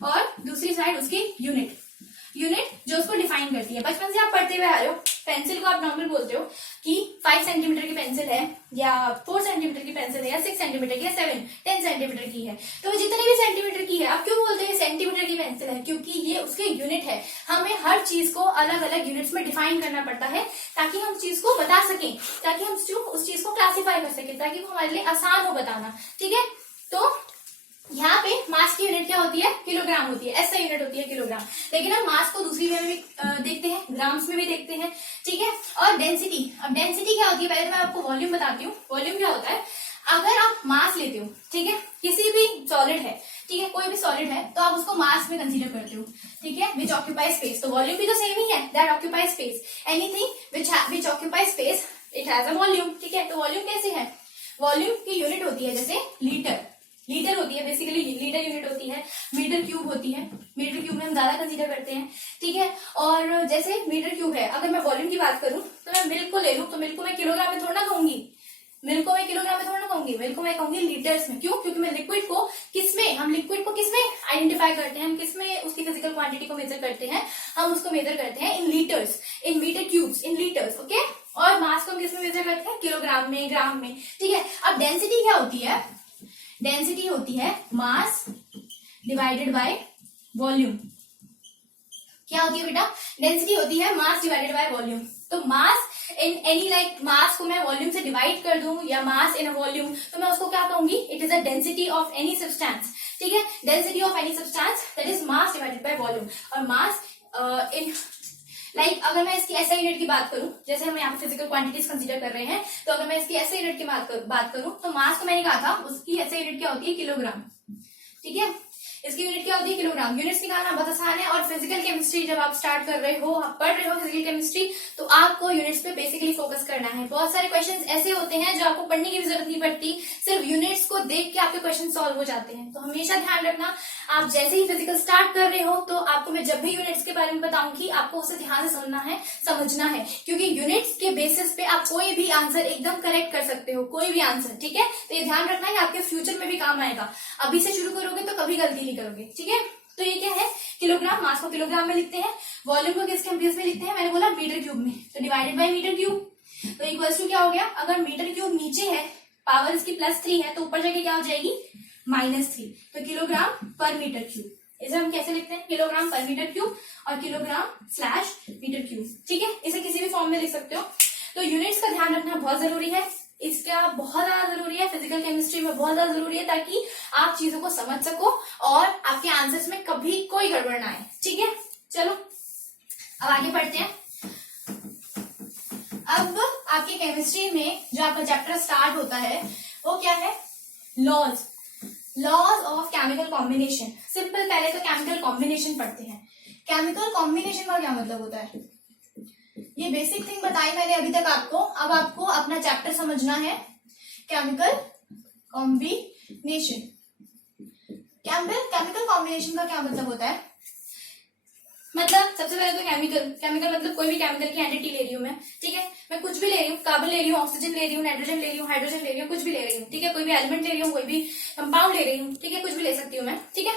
और दूसरी साइड उसकी यूनिट, यूनिट जो उसको डिफाइन करती है। बचपन से आप पढ़ते हुए आ रहे हो, पेंसिल को आप नॉर्मल बोलते हो कि 5 सेंटीमीटर की पेंसिल है, या 4 सेंटीमीटर की पेंसिल है, या 6 सेंटीमीटर की, या 10 सेंटीमीटर की है। तो जितने भी सेंटीमीटर की है, आप क्यों बोलते हैं सेंटीमीटर की पेंसिल है, क्योंकि ये उसके यूनिट है। हमें हर चीज को अलग अलग यूनिट्स में डिफाइन करना पड़ता है ताकि हम चीज को बता सकें, ताकि हम उस चीज को क्लासीफाई कर सकें, ताकि वो हमारे लिए आसान हो बताना। ठीक है, तो यहाँ पे मास की यूनिट क्या होती है, किलोग्राम होती है, ऐसा यूनिट होती है किलोग्राम। लेकिन हम मास को दूसरी वे में भी देखते हैं, ग्राम्स में भी देखते हैं। ठीक है, और डेंसिटी, अब डेंसिटी क्या होती है, पहले तो मैं आपको वॉल्यूम बताती हूँ। वॉल्यूम क्या होता है, अगर आप मास लेते हो, ठीक है, किसी भी सॉलिड है, ठीक है, कोई भी सॉलिड है, तो आप उसको मास में कंसीडर करते हो। ठीक है, विच ऑक्यूपाई स्पेस, तो वॉल्यूम भी तो सेम ही है, that occupy space. Anything which occupy space it has a volume. ठीक है, तो वॉल्यूम कैसे है, वॉल्यूम की यूनिट होती है जैसे लीटर, लीटर होती है बेसिकली, लीटर यूनिट होती है, मीटर क्यूब होती है, मीटर क्यूब में हम ज्यादा कंसीडर करते हैं। ठीक है, और जैसे मीटर क्यूब है, अगर मैं वॉल्यूम की बात करूं तो मैं मिल्क को ले लूं, तो मिल्क को मैं किलोग्राम में थोड़ा ना कहूंगी, मिल्क को मैं किलोग्राम में थोड़ा ना कहूंगी, मिल्क को मैं कहूंगी लीटर्स में। क्यों, क्योंकि मैं लिक्विड को किसमें, हम लिक्विड को किसमें आइडेंटिफाई करते हैं, हम किसमें उसकी फिजिकल क्वांटिटी को मेजर करते हैं, हम उसको मेजर करते हैं in litres, in metre cubes, in litres. Okay, और मास को हम किसमें मेजर करते हैं, किलोग्राम में, ग्राम में। ठीक है, अब डेंसिटी क्या होती है, डेंसिटी होती है मास डिवाइडेड बाय वॉल्यूम। क्या होती है बेटा, डेंसिटी होती है मास डिवाइडेड बाय वॉल्यूम। तो मास इन एनी लाइक, मास को मैं वॉल्यूम से डिवाइड कर दूं, या मास इन अ वॉल्यूम, तो मैं उसको क्या कहूंगी, it is a density of any substance. ठीक है, density of any substance that is mass divided by volume. और मास इन लाइक अगर मैं इसकी ऐसा यूनिट की बात करूं, जैसे हम यहाँ पे फिजिकल क्वांटिटीज कंसीडर कर रहे हैं, तो अगर मैं इसकी ऐसे यूनिट की बात करूं, तो मास को मैंने कहा था उसकी ऐसे यूनिट क्या होती है, किलोग्राम। ठीक है, इसकी यूनिट क्या होती है, किलोग्राम। यूनिट्स निकालना बहुत आसान है, और फिजिकल केमिस्ट्री जब आप स्टार्ट कर रहे हो, आप पढ़ रहे हो फिजिकल केमिस्ट्री, तो आपको यूनिट्स पे बेसिकली फोकस करना है। बहुत सारे क्वेश्चंस ऐसे होते हैं जो आपको पढ़ने की भी जरूरत नहीं पड़ती, सिर्फ यूनिट्स को देख के आपके क्वेश्चन सॉल्व हो जाते हैं। तो हमेशा ध्यान रखना, आप जैसे ही फिजिकल स्टार्ट कर रहे हो, तो आपको मैं जब भी यूनिट्स के बारे में बताऊंगी, आपको उसे ध्यान से समझना है, क्योंकि यूनिट्स के बेसिस पे आप कोई भी आंसर एकदम करेक्ट कर सकते हो, कोई भी आंसर। ठीक है, तो ये ध्यान रखना है, आपके फ्यूचर में भी काम आएगा। अभी से शुरू करोगे तो कभी गलती नहीं करोगे। ठीक है, तो ये क्या है, किलोग्राम, मास को किलोग्राम में लिखते हैं, वॉल्यूम को किसके बेस में लिखते हैं, मैंने बोला मीटर क्यूब में, तो डिवाइडेड बाय मीटर क्यूब। तो इक्वल्स टू क्या हो गया, अगर मीटर क्यूब नीचे है, पावर इसकी +3 है, तो ऊपर जाके क्या हो जाएगी, -3, तो किलोग्राम पर मीटर क्यूब। इसे हम कैसे लिखते हैं, किलोग्राम पर मीटर क्यूब और किलोग्राम/मीटर क्यूब। ठीक है, इसे किसी भी फॉर्म में लिख सकते हो। तो यूनिट्स का ध्यान रखना बहुत जरूरी है, इसका बहुत ज्यादा जरूरी है, फिजिकल केमिस्ट्री में बहुत ज्यादा जरूरी है, ताकि आप चीजों को समझ सको और आपके आंसर्स में कभी कोई गड़बड़ ना आए। ठीक है, चलो अब आगे बढ़ते हैं। अब आपके केमिस्ट्री में जो आपका चैप्टर स्टार्ट होता है वो क्या है, laws of chemical combination. Simple, पहले तो केमिकल कॉम्बिनेशन पढ़ते हैं। केमिकल कॉम्बिनेशन का क्या मतलब होता है, ये बेसिक थिंग बताई मैंने अभी तक आपको। अब आपको अपना चैप्टर समझना है, केमिकल कॉम्बिनेशन। केमिकल कॉम्बिनेशन का क्या मतलब होता है, मतलब सबसे पहले तो केमिकल मतलब कोई भी केमिकल की एंटिटी ले रही हूं मैं। ठीक है, मैं कुछ भी ले रही हूँ, कार्बन ले रही हूँ, ऑक्सीजन ले रही हूँ, नाइट्रोजन ले रही हूँ, हाइड्रोजन ले रही हूँ, कुछ भी ले रही हूँ। ठीक है, कोई भी एलिमेंट ले रही हूँ, कोई भी कंपाउंड ले रही हूँ। ठीक है, कुछ भी ले सकती हूँ मैं। ठीक है,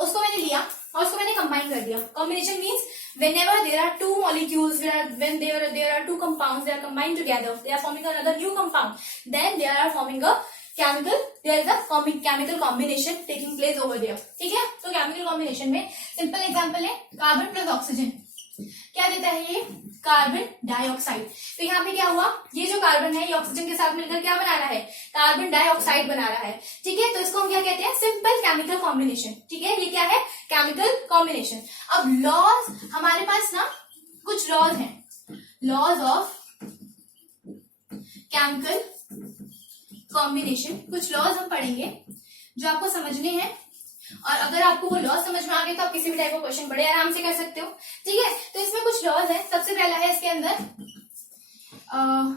उसको मैंने लिया और उसको मैंने कंबाइन कर दिया। Combination means whenever there are two molecules, when there are two compounds, they are combined together, they are forming another new compound, then they are forming a there is a chemical combination taking place over there, ठीक है। तो chemical combination में simple example है carbon plus oxygen, क्या देता है ये, carbon dioxide. तो यहाँ पे क्या हुआ, ये जो कार्बन है ये ऑक्सीजन के साथ मिलकर क्या बना रहा है, कार्बन डाइऑक्साइड बना रहा है, ठीक है। तो इसको हम क्या कहते हैं, सिंपल केमिकल कॉम्बिनेशन, ठीक है। ये क्या है, केमिकल कॉम्बिनेशन। अब लॉज, हमारे पास ना कुछ लॉज हैं, लॉज ऑफ केमिकल कॉम्बिनेशन, कुछ लॉज हम पढ़ेंगे जो आपको समझने हैं, और अगर आपको वो लॉज समझ में आ गए तो आप किसी भी टाइप का क्वेश्चन बड़े आराम से कर सकते हो, ठीक है। तो इसमें कुछ लॉज है। सबसे पहला है इसके अंदर,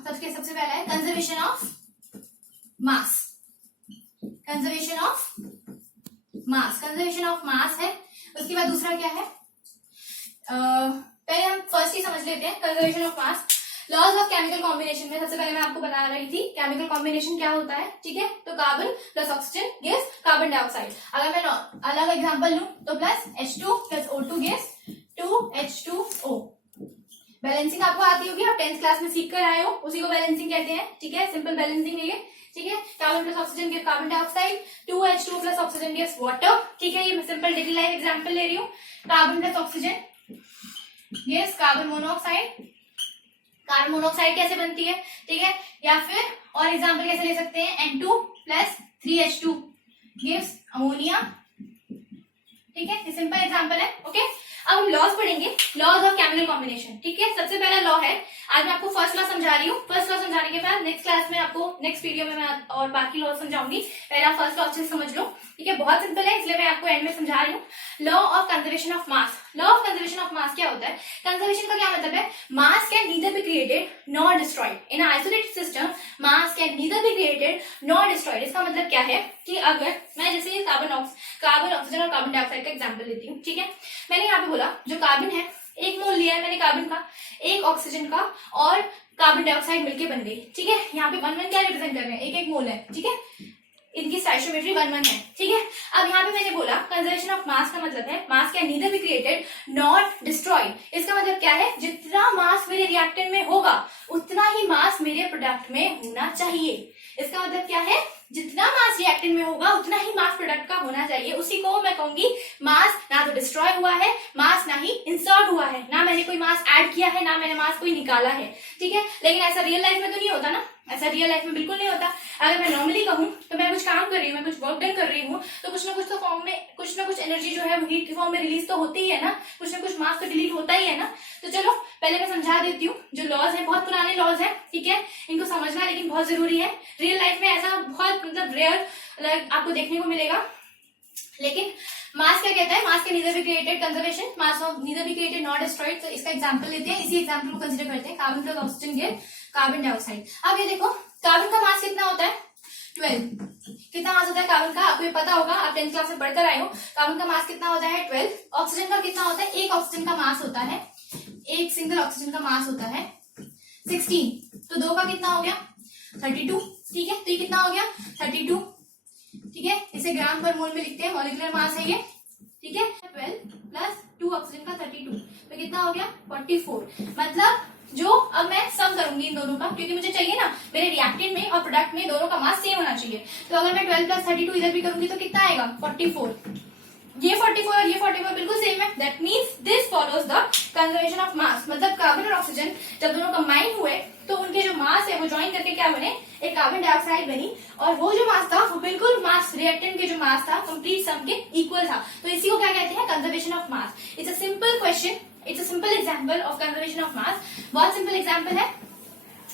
सबसे पहला है conservation of mass, conservation of mass, conservation of मास है। उसके बाद दूसरा क्या है, पहले हम फर्स्ट ही समझ लेते हैं conservation of mass. Laws of chemical combination में सबसे पहले मैं आपको बता रही थी केमिकल कॉम्बिनेशन क्या होता है, ठीक है। तो carbon plus oxygen gives carbon dioxide. अगर मैं अलग एग्जांपल लूं तो plus H2 plus O2 gives 2H2O। Balancing आपको आती होगी, आप 10th क्लास में सीख कर आए हो, उसी को बैलेंसिंग कहते हैं, ठीक है। सिंपल बैलेंसिंग है ये, ठीक है। Carbon plus oxygen give carbon dioxide, 2H2 plus oxygen gives water, ठीक है। ये मैं सिंपल डेली लाइफ एग्जांपल ले रही हूँ। Carbon plus oxygen gives carbon monoxide, carbon monoxide कैसे बनती है, ठीक है। या फिर और एग्जांपल कैसे ले सकते हैं, N2 plus 3H2 gives ammonia, ठीक है। ये सिंपल एग्जांपल है, ओके। अब हम लॉज पढ़ेंगे, लॉज ऑफ केमिकल कॉम्बिनेशन, ठीक है। सबसे पहला लॉ है, आज मैं आपको फर्स्ट लॉ समझा रही हूँ। फर्स्ट लॉ समझाने के बाद नेक्स्ट क्लास में आपको, नेक्स्ट वीडियो में मैं और बाकी लॉ समझाऊंगी। पहला फर्स्ट लॉ अच्छे से समझ लो, ठीक है। बहुत सिंपल है, इसलिए मैं आपको एंड में समझा रही हूँ। Law of conservation of mass, law of conservation of मास क्या होता है, कंजर्वेशन का क्या मतलब है, मास can neither be created nor destroyed in isolated system, mass can neither be created nor destroyed. इसका मतलब क्या है कि अगर मैं जैसे कार्बन ऑक्सीजन और कार्बन डाइऑक्साइड का एग्जांपल लेती हूँ, ठीक है। मैंने यहाँ पे बोला जो कार्बन है, एक मोल लिया है मैंने कार्बन का, एक ऑक्सीजन का, और कार्बन डाइऑक्साइड मिलके बन गई, ठीक है। यहाँ पे 1 क्या रिप्रेजेंट कर रहे हैं, एक मोल है, ठीक है। इनकी स्टोइचियोमेट्री 1 है, ठीक है। अब यहाँ पे मैंने बोला कंजर्वेशन ऑफ मास का मतलब है मास can neither be created not destroyed. इसका मतलब क्या है, जितना मास मेरे रिएक्टेंट में होगा उतना ही मास मेरे प्रोडक्ट में होना चाहिए। इसका मतलब क्या है, जितना मास रिएक्टेंट में होगा उतना ही मास प्रोडक्ट का होना चाहिए। उसी को मैं कहूंगी मास ना तो डिस्ट्रॉय हुआ है, मास ना ही इंसर्ट हुआ है, ना मैंने कोई मास ऐड किया है, ना मैंने मास कोई निकाला है, ठीक है। लेकिन ऐसा रियल लाइफ में तो नहीं होता ना, ऐसा रियल लाइफ में बिल्कुल नहीं होता। अगर मैं नॉर्मली कहूँ तो मैं कुछ काम कर रही हूँ, मैं कुछ वर्क डन कर रही हूँ, तो कुछ ना कुछ तो फॉर्म में, कुछ ना कुछ एनर्जी जो है हीट के फॉर्म में रिलीज तो होती ही है ना, कुछ ना कुछ मास तो डिलीट होता ही है ना। तो चलो पहले मैं समझा देती हूँ। जो लॉज है बहुत पुराने लॉज है, ठीक है, इनको समझना लेकिन बहुत जरूरी है। रियल लाइफ में ऐसा बहुत मतलब रेयर आपको देखने को मिलेगा। लेकिन मास क्या कहता है, मास के neither be created, conservation mass of neither be created not destroyed. तो इसका एग्जांपल लेते हैं, इसी एग्जांपल को कंसीडर करते हैं, carbon plus oxygen give carbon dioxide. अब ये देखो कार्बन का मास कितना होता है, 12। कितना मास होता है कार्बन का, आपको ये पता होगा, आप 10th क्लास में पढ़कर आए हो। कार्बन का मास कितना होता है 12। ऑक्सीजन का कितना होता है, एक ऑक्सीजन का मास होता है, एक सिंगल ऑक्सीजन का मास होता है 16। तो 2 का कितना हो गया 32, ठीक है। तो ये कितना हो गया 32, ठीक है। इसे ग्राम पर मोल में लिखते हैं, मॉलिक्यूलर मास है ये, ठीक है। 12 प्लस 2 ऑक्सीजन का 32, तो कितना हो गया 44। मतलब जो अब मैं सम करूंगी इन दोनों का, क्योंकि मुझे चाहिए ना मेरे रिएक्टेंट में और प्रोडक्ट में दोनों का मास सेम होना चाहिए। तो अगर मैं 12 प्लस 32 इधर भी करूंगी तो कितना आएगा 44। ये 44 और ये 44 बिल्कुल सेम है। That means this follows the conservation of मास। मतलब कार्बन और ऑक्सीजन जब दोनों कंबाइन हुए तो उनके जो मास है वो ज्वाइन करके क्या बने, एक कार्बन डाइऑक्साइड बनी। और वो जो मास था वो बिल्कुल मास रिएक्टेंट के जो मास था कंप्लीट सम के इक्वल था। तो इसी को क्या कहते हैं, conservation of mass. It's a simple question, it's a simple example of conservation of मास। बहुत सिंपल एग्जांपल है।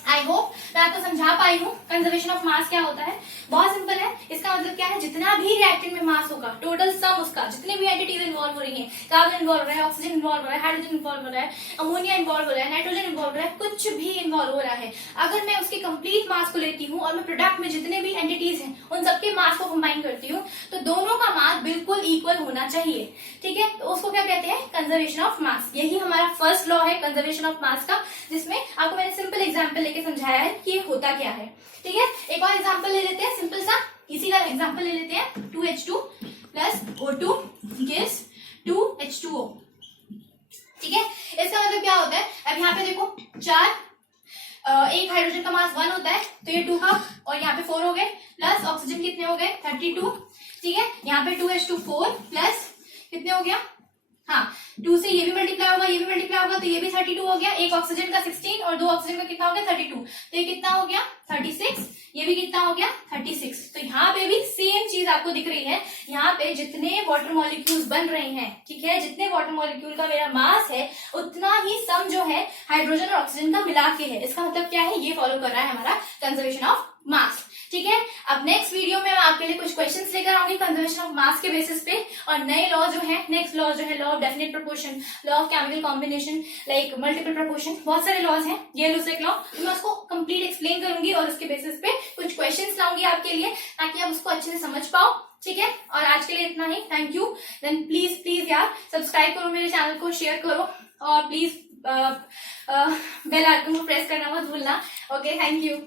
आई होप मैं आपको समझा पाई हूँ कंजर्वेशन ऑफ मास क्या होता है। बहुत सिंपल है। इसका मतलब क्या है, जितना भी रिएक्टेंट में मास होगा टोटल सम उसका, जितने भी एंटिटीज इन्वॉल्व हो रही हैं, कार्बन इन्वॉल्व हो रहा है, ऑक्सीजन इन्वॉल्व हो रहा है, हाइड्रोजन इन्वॉल्व हो रहा है, अमोनिया इन्वॉल्व हो रहा है, नाइट्रोजन इन्वॉल्व हो रहा है, कुछ भी इन्वॉल्व हो रहा है, अगर मैं उसके कंप्लीट मास को लेती हूँ और मैं प्रोडक्ट में जितने भी एंटिटीज हैं उन सबके मास को कंबाइन करती हूँ तो दोनों का मास बिल्कुल इक्वल होना चाहिए, ठीक है। तो उसको क्या कहते हैं, कंजर्वेशन ऑफ मास। यही हमारा फर्स्ट लॉ है कंजर्वेशन ऑफ मास का, जिसमें आपको मैंने सिंपल एग्जांपल लेके समझाया है कि ये होता क्या है, ठीक है। एक और एग्जांपल ले लेते हैं, सिंपल सा इसी का एग्जांपल ले लेते हैं। 2H2 plus O2 gives 2H2O, ठीक है। इसका मतलब क्या होता है, अब यहाँ पे देखो 4 एक हाइड्रोजन का मास 1 होता है, तो ये 2 कप और यहाँ पे 4 हो गए, प्लस ऑक्सीजन कितने हो गए 32, ठीक है। यहाँ पे 2h2 प्लस कितने हो गया, हाँ 2 से ये भी मल्टीप्लाई होगा, ये भी मल्टीप्लाई होगा, तो ये भी 32 हो गया। एक ऑक्सीजन का 16 और 2 ऑक्सीजन का कितना हो गया 32, तो ये कितना हो गया 36, ये भी कितना हो गया 36। तो यहाँ पे भी सेम चीज आपको दिख रही है, यहाँ पे जितने वाटर मॉलिक्यूल्स बन रहे हैं, ठीक है, जितने वाटर मॉलिक्यूल का मेरा मास है उतना ही सम जो है हाइड्रोजन और ऑक्सीजन का मिला के है। इसका मतलब क्या है, ये फॉलो कर रहा है हमारा कंजर्वेशन ऑफ मास, ठीक है। अब नेक्स्ट वीडियो में मैं आपके लिए कुछ क्वेश्चंस लेकर आऊंगी कंजर्वेशन ऑफ मास के बेसिस पे, और नए लॉ जो है, नेक्स्ट लॉ जो है law of definite proportion, law of chemical combination, like multiple proportion, बहुत सारे लॉज हैं, ये लूसेक लॉ, मैं उसको कंप्लीट एक्सप्लेन करूंगी और उसके बेसिस पे कुछ क्वेश्चंस लाऊंगी आपके लिए ताकि आप उसको अच्छे से समझ पाओ, ठीक है। और आज के लिए इतना ही, thank you. Then please please यार सब्सक्राइब करो मेरे चैनल को, शेयर करो और प्लीज बेल आइकन को प्रेस करना मत भूलना। Okay, thank you.